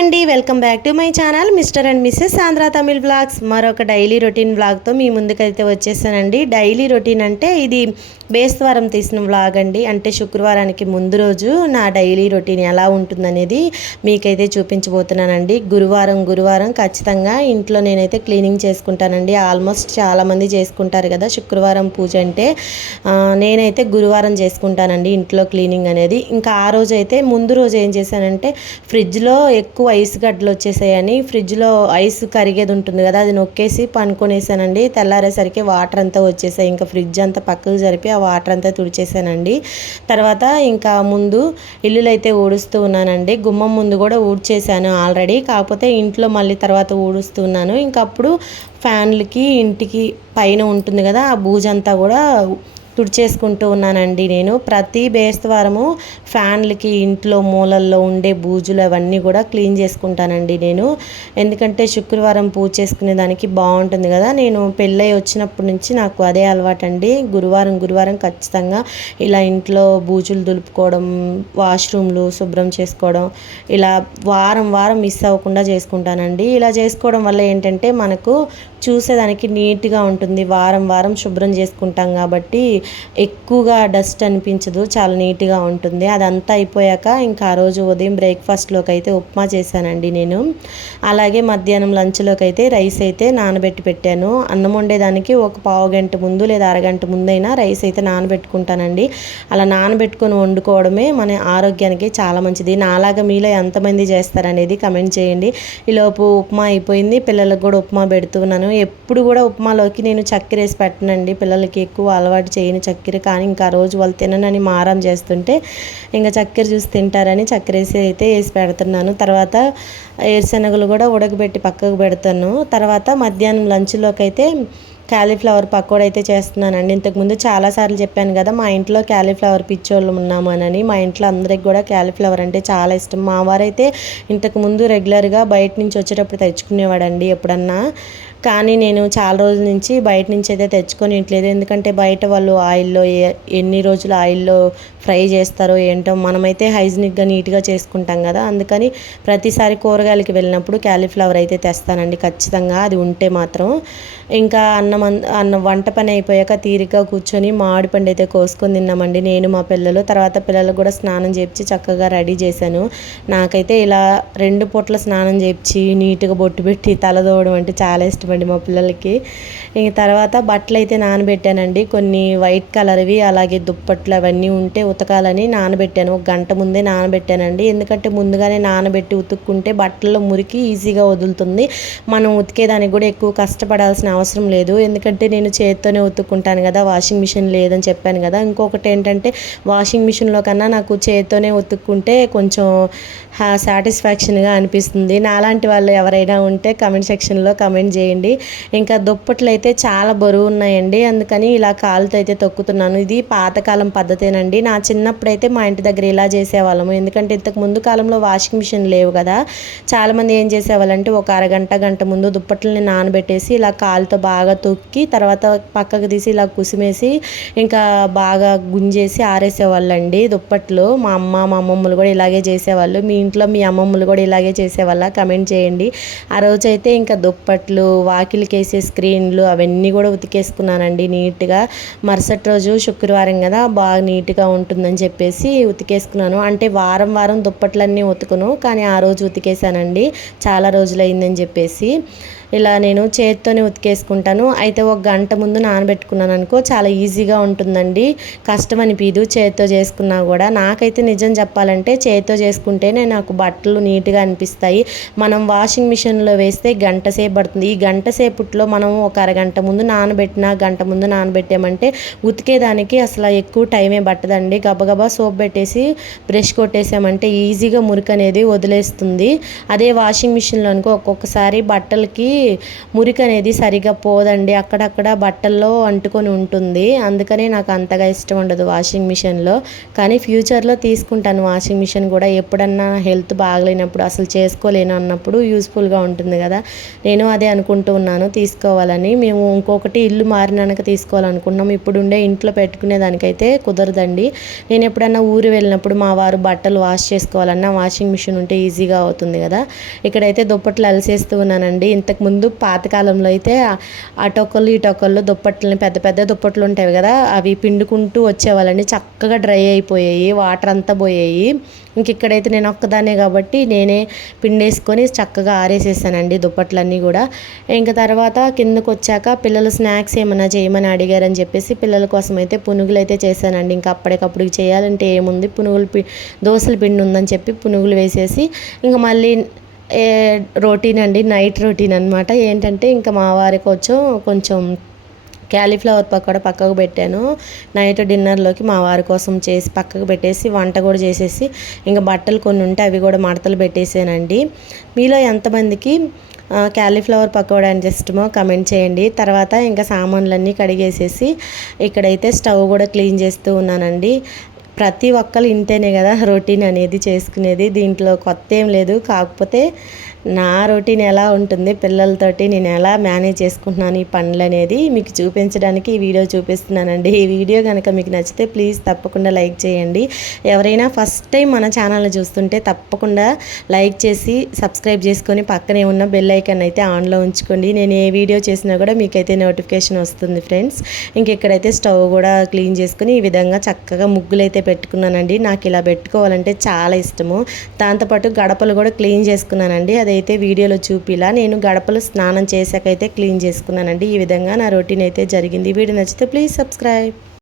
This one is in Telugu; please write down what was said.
అండి welcome back to my channel mister and missus Andhra Tamil vlogs మరొక డైలీ రొటీన్ బ్లాగ్తో మీ ముందుకైతే వచ్చేసానండి. డైలీ రొటీన్ అంటే ఇది బేస్తవారం తీసిన వ్లాగ్ అండి. అంటే శుక్రవారానికి ముందు రోజు నా డైలీ రొటీన్ ఎలా ఉంటుందనేది మీకైతే చూపించబోతున్నానండి. గురువారం గురువారం ఖచ్చితంగా ఇంట్లో నేనైతే క్లీనింగ్ చేసుకుంటానండి. ఆల్మోస్ట్ చాలామంది చేసుకుంటారు కదా శుక్రవారం పూజ అంటే. నేనైతే గురువారం చేసుకుంటానండి ఇంట్లో క్లీనింగ్ అనేది. ఇంకా ఆ రోజు అయితే ముందు రోజు ఏం చేశానంటే ఫ్రిడ్జ్లో ఎక్కువ ఐస్ గడ్డలు వచ్చేసాయని ఫ్రిడ్జ్లో ఐస్ కరిగేది ఉంటుంది కదా అది నొక్కేసి పనుకొనేసానండి. తెల్లారేసరికి వాటర్ అంతా వచ్చేసాయి. ఇంకా ఫ్రిడ్జ్ అంతా పక్కకు జరిపి ఆ వాటర్ అంతా తుడిచేసానండి. తర్వాత ఇంకా ముందు ఇల్లులు అయితే ఊడుస్తూ ఉన్నానండి. గుమ్మం ముందు కూడా ఊడ్చేసాను ఆల్రెడీ. కాకపోతే ఇంట్లో మళ్ళీ తర్వాత ఊడుస్తూ ఉన్నాను. ఇంకా అప్పుడు ఫ్యాన్లకి ఇంటికి పైన ఉంటుంది కదా ఆ బూజంతా కూడా తుడిచేసుకుంటూ ఉన్నానండి నేను. ప్రతి బేస్తవారము ఫ్యాన్లకి ఇంట్లో మూలల్లో ఉండే బూజులు అవన్నీ కూడా క్లీన్ చేసుకుంటానండి నేను. ఎందుకంటే శుక్రవారం పూజ చేసుకునే దానికి బాగుంటుంది కదా. నేను పెళ్ళై వచ్చినప్పటి నుంచి నాకు అదే అలవాటు అండి గురువారం గురువారం ఖచ్చితంగా ఇలా ఇంట్లో బూజులు దులుపుకోవడం వాష్రూమ్లు శుభ్రం చేసుకోవడం ఇలా వారం వారం మిస్ అవ్వకుండా చేసుకుంటానండి. ఇలా చేసుకోవడం వల్ల ఏంటంటే మనకు చూసేదానికి నీట్గా ఉంటుంది. వారం వారం శుభ్రం చేసుకుంటాం కాబట్టి ఎక్కువగా డస్ట్ అనిపించదు చాలా నీట్గా ఉంటుంది. అదంతా అయిపోయాక ఇంకా ఆ రోజు ఉదయం బ్రేక్ఫాస్ట్లోకి అయితే ఉప్మా చేశానండి నేను. అలాగే మధ్యాహ్నం లంచ్లోకి అయితే రైస్ అయితే నానబెట్టి పెట్టాను. అన్నం వండేదానికి ఒక పావు గంట ముందు లేదా అరగంట ముందైనా రైస్ అయితే నానబెట్టుకుంటానండి. అలా నానబెట్టుకొని వండుకోవడమే మన ఆరోగ్యానికి చాలా మంచిది. నాలాగా మీలో ఎంతమంది చేస్తారనేది కమెంట్ చేయండి. ఈలోపు ఉప్మా అయిపోయింది. పిల్లలకు కూడా ఉప్మా పెడుతున్నాను ఎప్పుడు కూడా ఉప్మాలోకి నేను చక్కెర వేసి పెట్టనండి. పిల్లలకి ఎక్కువ అలవాటు లేని చక్కెర కానీ ఇంకా రోజు వాళ్ళు తిననని మారం చేస్తుంటే ఇంకా చక్కెర చూసి తింటారని చక్కెర వేసి అయితే వేసి పెడుతున్నాను. తర్వాత ఏరుశనగలు కూడా ఉడకబెట్టి పక్కకు పెడతాను. తర్వాత మధ్యాహ్నం లంచ్లోకి అయితే క్యాలీఫ్లవర్ పకోడీ అయితే చేస్తున్నానండి. ఇంతకుముందు చాలాసార్లు చెప్పాను కదా మా ఇంట్లో క్యాలీఫ్లవర్ పిచ్చోళ్ళు ఉన్నామనని మా ఇంట్లో అందరికి కూడా క్యాలీఫ్లవర్ అంటే చాలా ఇష్టం. మా వారైతే ఇంతకుముందు రెగ్యులర్గా బయట నుంచి వచ్చేటప్పుడు తెచ్చుకునేవాడండి ఎప్పుడన్నా. కానీ నేను చాలా రోజుల నుంచి బయట నుంచి అయితే తెచ్చుకొని ఇంట్లేదు ఎందుకంటే బయట వాళ్ళు ఆయిల్లో ఎన్ని రోజులు ఆయిల్లో ఫ్రై చేస్తారో ఏంటో మనమైతే హైజీనిక్గా నీట్గా చేసుకుంటాం కదా. అందుకని ప్రతిసారి కూరగాయలకి వెళ్ళినప్పుడు క్యాలీఫ్లవర్ అయితే తెస్తానండి. ఖచ్చితంగా అది ఉంటే మాత్రం. ఇంకా అన్నం అన్న అన్నం వంట పని అయిపోయాక తీరిక కూర్చొని మామిడిపండు అయితే కోసుకొని తిన్నామండి. నేను మా పిల్లలు తర్వాత పిల్లలకు కూడా స్నానం చేపించి చక్కగా రెడీ చేశాను. నాకైతే ఇలా రెండు పూట్ల స్నానం చేపించి నీట్గా బొట్టు పెట్టి తలదోవడం అంటే చాలా ఇష్టం ఇష్టమండి మా పిల్లలకి. ఇంక తర్వాత బట్టలు అయితే నానబెట్టానండి. కొన్ని వైట్ కలర్వి అలాగే దుప్పట్లు అవన్నీ ఉంటే ఉతకాలని నానబెట్టాను. ఒక గంట ముందే నానబెట్టానండి. ఎందుకంటే ముందుగానే నానబెట్టి ఉతుక్కుంటే బట్టల్లో మురికి ఈజీగా వదులుతుంది. మనం ఉతికేదానికి కూడా ఎక్కువ కష్టపడాల్సిన అవసరం లేదు. ఎందుకంటే నేను చేత్తోనే ఉతుక్కుంటాను కదా వాషింగ్ మిషన్ లేదని చెప్పాను కదా. ఇంకొకటి ఏంటంటే వాషింగ్ మిషన్లో కన్నా నాకు చేత్తోనే ఉతుక్కుంటే కొంచెం సాటిస్ఫాక్షన్గా అనిపిస్తుంది. నాలాంటి వాళ్ళు ఎవరైనా ఉంటే కమెంట్ సెక్షన్లో కమెంట్ చేయండి. ఇంకా దుప్పట్లు అయితే చాలా బరువు ఉన్నాయండి. అందుకని ఇలా కాలుతో అయితే తొక్కుతున్నాను. ఇది పాతకాలం పద్ధతేనండి. నా చిన్నప్పుడు అయితే మా ఇంటి దగ్గర ఇలా చేసేవాళ్ళము. ఎందుకంటే ఇంతకు ముందు కాలంలో వాషింగ్ మిషన్ లేవు కదా. చాలామంది ఏం చేసేవాళ్ళంటే ఒక అరగంట గంట ముందు దుప్పట్లని నానబెట్టేసి ఇలా కాలుతో బాగా తొక్కి తర్వాత పక్కకు తీసి ఇలా కుసిమేసి ఇంకా బాగా గుంజేసి ఆరేసేవాళ్ళండి దుప్పట్లు. మా అమ్మ మా అమ్మమ్మలు కూడా ఇలాగే చేసేవాళ్ళు. మీ ఇంట్లో మీ అమ్మమ్మలు కూడా ఇలాగే చేసేవాళ్ళ? కమెంట్ చేయండి. ఆ రోజు అయితే ఇంకా దుప్పట్లు వాకిలికేసే స్క్రీన్లు అవన్నీ కూడా ఉతికేసుకున్నానండి నీట్గా. మరుసటి రోజు శుక్రవారం కదా బాగా నీట్గా ఉంటుందని చెప్పేసి ఉతికేసుకున్నాను. అంటే వారం వారం దుప్పట్లన్నీ ఉతుకును కానీ ఆ రోజు ఉతికేసానండి. చాలా రోజులు అయిందని చెప్పేసి. ఇలా నేను చేతితోనే ఉతికేసుకుంటాను. అయితే ఒక గంట ముందు నానబెట్టుకున్నాను అనుకో చాలా ఈజీగా ఉంటుందండి. కష్టం అనిపించదు చేత్తో చేసుకున్నా కూడా. నాకైతే నిజం చెప్పాలంటే చేత్తో చేసుకుంటేనే నాకు బట్టలు నీట్గా అనిపిస్తాయి. మనం వాషింగ్ మిషన్లో వేస్తే గంట సేపు పడుతుంది. ఈ గంట సేపుట్లో మనం ఒక అరగంట ముందు నానబెట్టిన గంట ముందు నానబెట్టామంటే ఉతికేదానికి అసలు ఎక్కువ టైమే పట్టదండి. గబగబా సోప్ పెట్టేసి బ్రష్ కొట్టేసామంటే ఈజీగా మురికి అనేది వదిలేస్తుంది. అదే వాషింగ్ మిషన్లో అనుకో ఒక్కొక్కసారి బట్టలకి మురికి అనేది సరిగా పోదండి. అక్కడక్కడ బట్టల్లో అంటుకొని ఉంటుంది. అందుకనే నాకు అంతగా ఇష్టం ఉండదు వాషింగ్ మిషన్లో. కానీ ఫ్యూచర్లో తీసుకుంటాను వాషింగ్ మిషన్ కూడా. ఎప్పుడన్నా హెల్త్ బాగలేనప్పుడు అసలు చేసుకోలేను అన్నప్పుడు యూస్ఫుల్గా ఉంటుంది కదా. నేను అదే అనుకుంటూ ఉన్నాను తీసుకోవాలని. మేము ఇంకొకటి ఇల్లు మారినాక తీసుకోవాలనుకున్నాం. ఇప్పుడు ఉండే ఇంట్లో పెట్టుకునే దానికైతే కుదరదండి. నేను ఎప్పుడన్నా ఊరు వెళ్ళినప్పుడు మా వారు బట్టలు వాష్ చేసుకోవాలన్నా వాషింగ్ మిషన్ ఉంటే ఈజీగా అవుతుంది కదా. ఇక్కడైతే దుప్పట్లు అలసేస్తూ ఉన్నానండి. ముందు పాతకాలంలో అయితే అటొకళ్ళు ఇటొకళ్ళు దుప్పట్లని పెద్ద పెద్ద దుప్పట్లు ఉంటాయి కదా అవి పిండుకుంటూ వచ్చేవాళ్ళని చక్కగా డ్రై అయిపోయాయి వాటర్ అంతా పోయాయి. ఇంక ఇక్కడైతే నేను ఒక్కదానే కాబట్టి నేనే పిండేసుకొని చక్కగా ఆరేసేసానండి దుప్పట్లన్నీ కూడా. ఇంకా తర్వాత కిందకు వచ్చాక పిల్లలు స్నాక్స్ ఏమైనా చేయమని అడిగారని చెప్పేసి పిల్లల కోసం అయితే పునుగులు అయితే చేశానండి. ఇంకా అప్పటికప్పుడు చేయాలంటే ఏముంది? పునుగులు పి దోశల పిండి ఉందని చెప్పి పునుగులు వేసేసి ఇంకా మళ్ళీ రొటీన్ అండి నైట్ రొటీన్ అనమాట ఏంటంటే ఇంకా మా వారి కొంచెం కొంచెం క్యాలీఫ్లవర్ పకోడా పక్కకు పెట్టాను. నైట్ డిన్నర్లోకి మా వారి కోసం చేసి పక్కకు పెట్టేసి వంట కూడా చేసేసి ఇంకా బట్టలు కొన్ని ఉంటే అవి కూడా మడతలు పెట్టేసానండి. మీలో ఎంతమందికి క్యాలీఫ్లవర్ పకోడా అంటే ఇష్టమో కమెంట్ చేయండి. తర్వాత ఇంకా సామాన్లన్నీ కడిగేసేసి ఇక్కడైతే స్టవ్ కూడా క్లీన్ చేస్తూ ఉన్నానండి. ప్రతి ఒక్కరు ఇంటేనే కదా రొటీన్ అనేది చేసుకునేది. దీంట్లో కొత్త ఏం లేదు. కాకపోతే నా రొటీన్ ఎలా ఉంటుంది పిల్లలతోటి నేను ఎలా మేనేజ్ చేసుకుంటున్నాను ఈ పనులు అనేది మీకు చూపించడానికి ఈ వీడియో చూపిస్తున్నానండి. ఈ వీడియో కనుక మీకు నచ్చితే ప్లీజ్ తప్పకుండా లైక్ చేయండి. ఎవరైనా ఫస్ట్ టైం మన ఛానల్ని చూస్తుంటే తప్పకుండా లైక్ చేసి సబ్స్క్రైబ్ చేసుకొని పక్కనే ఉన్న బెల్ ఐకాన్ అయితే ఆన్లో ఉంచుకోండి. నేను ఏ వీడియో చేసినా కూడా మీకైతే నోటిఫికేషన్ వస్తుంది ఫ్రెండ్స్. ఇంకెక్కడైతే స్టవ్ కూడా క్లీన్ చేసుకుని ఈ విధంగా చక్కగా ముగ్గులు అయితే పెట్టుకున్నానండి. నాకు ఇలా పెట్టుకోవాలంటే చాలా ఇష్టము. దాంతోపాటు గడపలు కూడా క్లీన్ చేసుకున్నానండి. అదైతే వీడియోలో చూపిలా. నేను గడపలు స్నానం చేశాకైతే క్లీన్ చేసుకున్నానండి. ఈ విధంగా నా రొటీన్ అయితే జరిగింది. వీడియో నచ్చితే ప్లీజ్ సబ్స్క్రైబ్.